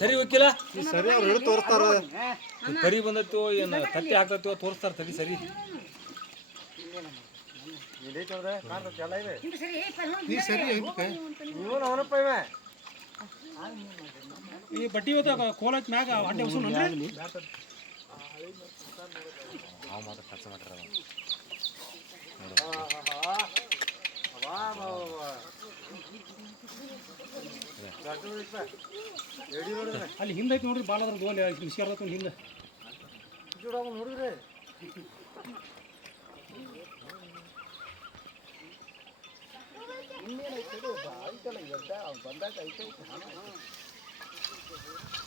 ಸರಿ ವಕೀಲ? ಸರಿ ಅವ್ರು ಹೇಳಿ ತೋರಿಸ್ತಾರ. ಈ ಕರಿ ಬಂದೈತೋ ಏನು ತಟ್ಟಿ ಆಗ್ತೈತೋ ತೋರಿಸ್ತಾರ ತಡಿ ಸರಿ. ಎಲ್ಲೈತಂದ್ರೆ ಕಾಣ್ತೈತಿ ಎಲ್ಲ ಇದೆ. ನೀ ಸರಿ ನೀವು ಅವನಪ್ಪ ಇವ. ಈ ಬಟ್ಟಿ ಇವತ್ತು ಕೋಲಕ್ ಮ್ಯಾಗ ಅಡ್ಡೆ ಹೊಸ ನೋಡ್ರಿ. ಅಲ್ಲಿ ಹಿಂದೆ ಐತಿ ನೋಡ್ರಿ ಭಾಳ ಅದ್ರ ದೋಲಿ ನಿಶ್ಚಾರ್ದತ್ತ ಹಿಂದೆ ನೋಡಿದ್ರಿ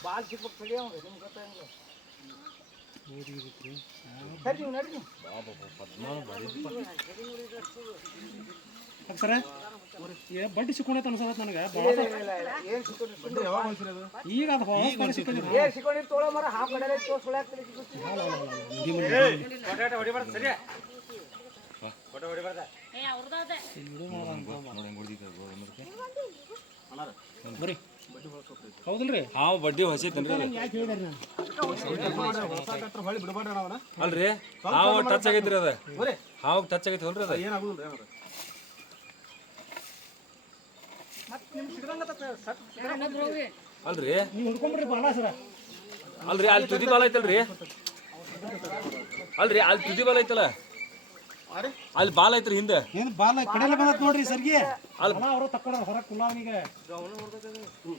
ಬಾಲ್ ಸಿಗ್ಬೇಕು ಸರಿ ಅವ್ನು ನಿಮ್ಗೆ ಗೊತ್ತಾಗ ಸರಿ ನೀವು ನಡ್ರಿ ಸರ? ಬಡ್ಡಿ ಸಿಕ್ಕೊಂಡೈತೆ ನನಗೆ. ಈಗ ಅದು ಬರೀ ಹೌದಲ್ರಿ? ಹಾವು ಬಡ್ಡಿ ಹೊಸೈತೇನ್ರಿ ಅಲ್ರಿ? ಹಾವು ಟಚ್ ಆಗೈತ್ರಿ ಅದ. ಬರೀ ಹಾವು ಟಚ್ ಆಗೈತಿ ಅಲ್ರಿ ಅದ. ಏನಾಗುದಿಲ್ಲ ಅಲ್ರಿ? ಅಲ್ರಿ ಅಲ್ಲಿ ತುದಿ ಬಾಲ ಐತಲ್ರಿ? ಅಲ್ರಿ ಅಲ್ಲಿ ತುದಿ ಬಾಲ ಐತಲ್ಲ? ಅಲ್ಲಿ ಬಾಲ ಐತ್ರಿ ಹಿಂದೆ. ಏನು ಬಾಲ ಕಡೆಯಲ್ಲ ಬಂದತ್ ನೋಡ್ರಿ ಸರ್ಗಿ. ಅಲ್ಲಿ ಅಲ್ಲ ಅವರು ತಕ್ಕೊಡ ಹೊರಗೆ ಕುಲ್ಲಾವನಿಗೆ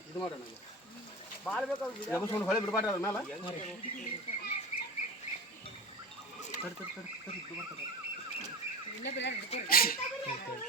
ಇದು ಮಾಡೋಣ ಬಾಲ್ ಬೇಕಾಗಿ ಎಬ್ಸ್ಕೊಂಡು ಹೊಳಿ ಬಿಡಬೇಡ ಅದ್ರ ಮೇಲೆ ಕುಲ್ಲ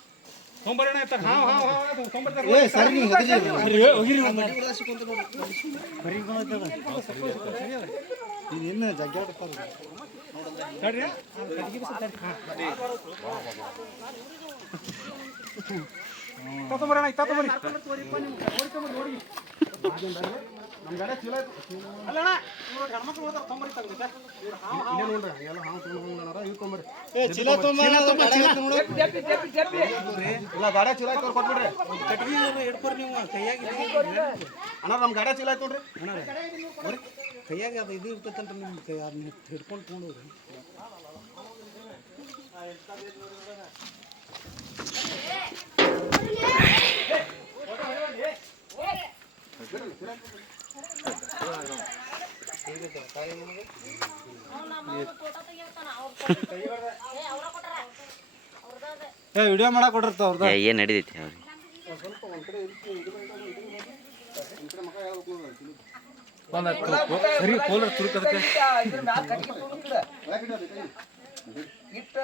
ಇನ್ನು ಜಗ್ಗಾಡ ತಡ್ರಿ ಕಟ್ಗಿ ಬಿಸಿ ತೊಂಬರಿ ನಮ್ಮ ಗಾಡಿ ಚೀಲ. ಅಲ್ಲಣ್ಣ ಇವ್ರು ತೊಂಬರಿ ಎಲ್ಲ ಹಾವು ತೊಗೊಂಡು ಇವ್ ಜಪ್ಪಿ ಜಪ್ಪಿ ಜಪ್ಪಿ ಇಲ್ಲ ಗಾಡಿ ಚೀಲ ಆಯ್ತು ಕೊಟ್ಬಿಡ್ರಿ ನೀವು ಕೈಯಾಗಿ ಅಣ್ಣ ನಮ್ಮ ಗಾಡಿ ಚೀಲ ಐತಿ ನೋಡ್ರಿ ಕೈಯಾಗ ಅದು ಇದು ಇರ್ತೈತಲ್ರಿ ನಿಮ್ಮ ಕೈ ಅದನ್ನ ಹಿಡ್ಕೊಂಡು ತೊಗೊಂಡೋಗ್ರಿ ಏ ವಿಡಿಯೋ ಮಾಡಕ್ ಕೊಟ್ಟಿರ್ತಾವ ಅವ್ರದ್ದು ಏ, ಏನ್ ನಡೀತೈತಿ ಅವ್ರಿಗೆ ಸರಿ ಕೋಲರ್ ತುರುಕದಕ್ಕೆ ಇದ್ರ ಮ್ಯಾಲ ಕಟ್ಗೆ ತುಳುಕ್ತಿದ. ಇಟ್ಟ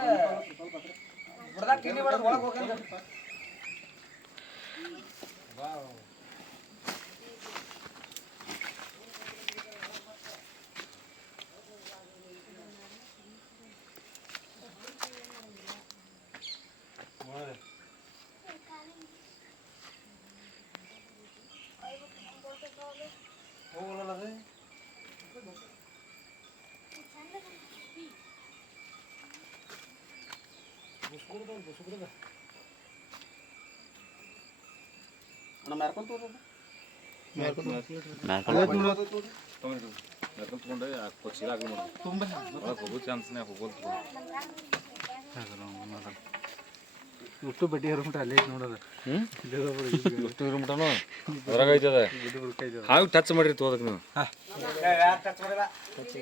ತಗೊಂಡೆ ಚೀಲ ಹಾಕಿ ನೋಡಿ ಹೋಗೋ ಚಾನ್ಸ್ನೇ ಹೋಗೋದು ಅಷ್ಟು ಬಡ್ಡಿ ಹರ್ಬಿಟ್ರೆ ಅಲ್ಲೇ ಐತಿ ನೋಡೋದು ಎಷ್ಟು ಇರ್ಬಿಟ್ಟನು ಹೊರಗೆ ಐತದ ಹಾಗೆ ಟಚ್ ಮಾಡಿರಿ ತೋದಕ್ಕೆ ನೀವು. ಹೋಗಿ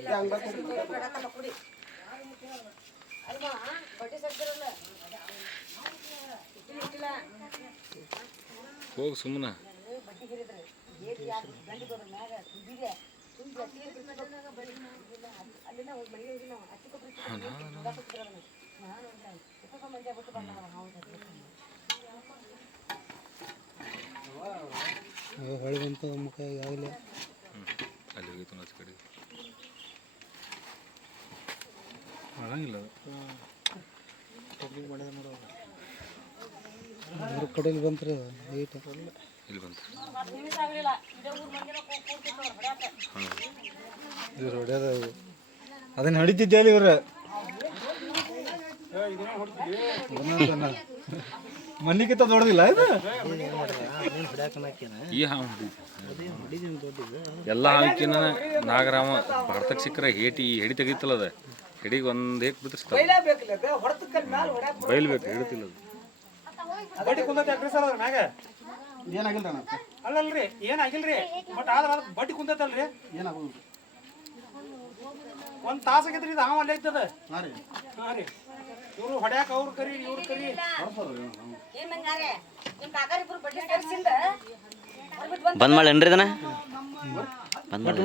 ಸುಮ್ಮನೆ. ಮಾಡಿಲ್ಲ ಹೋಗಿ ಸುಮ್ಮನೆ ಹೊಳಿ ಬಂತು ಮುಖ ಆಗಲಿ ಅಲ್ಲಿ ಹೋಗಿತ್ತು ಆಚೆ ಕಡೆ. ಆಗಂಗಿಲ್ಲ ಅದು. ಮೂರು ಕಡೆಯಲ್ಲಿ ಬಂತ್ರಿ ಏಟ್ ಇಲ್ಲಿ ಬಂತು. ಇವ್ರು ಹೊಡ್ಯೋದು ಅದನ್ನ ಹೊಡಿತಿದ್ದೆ ಅಲ್ಲಿ ಇವ್ರು? ಮನ್ನಿಗಿಂತ ದೊಡ್ಡದಿಲ್ಲ ಇದು? ಈ ಹಾವು ಎಲ್ಲ ಹಾವಿಕಿನ ನಾಗರಾಮ ಭಾರತಕ್ಕೆ ಸಿಕ್ಕರೆ ಹೇಟಿ ಹೆಡಿ ತೆಗಿತಲ್ಲ ಅದ. ಹೆಡಿಗೆ ಒಂದು ಹೇಗೆ ಬೈಲ್ಬೇಕು ಹಿಡಿತಿಲ್ಲ ಅದು. ಅಣ್ಣ ಅಲ್ಲಲ್ರಿ ಏನಾಗಿಲ್ರಿ? ಬಟ್ ಆದ್ರೆ ಬಡ್ಡಿ ಕುಂದೈತಲ್ರಿ? ಏನಾಗೋದು ಒಂದ್ ತಾಸ ಆಗಿದ್ರಿ ಇದು ಹಾವ ಅಲ್ಲೇ ಇದ್ದದ. ಹಾಂ ರೀ. ಹಾ ರೀ. ಇವ್ರು ಹೊಡ್ಯಾಕ ಅವ್ರು ಕರಿ ಇವ್ರು ಕರಿ. ಬಂದ್ ಮಾಡೇನ್ರಿ ಇದನ್ನ? ಬಂದ್ ಮಾಡಿ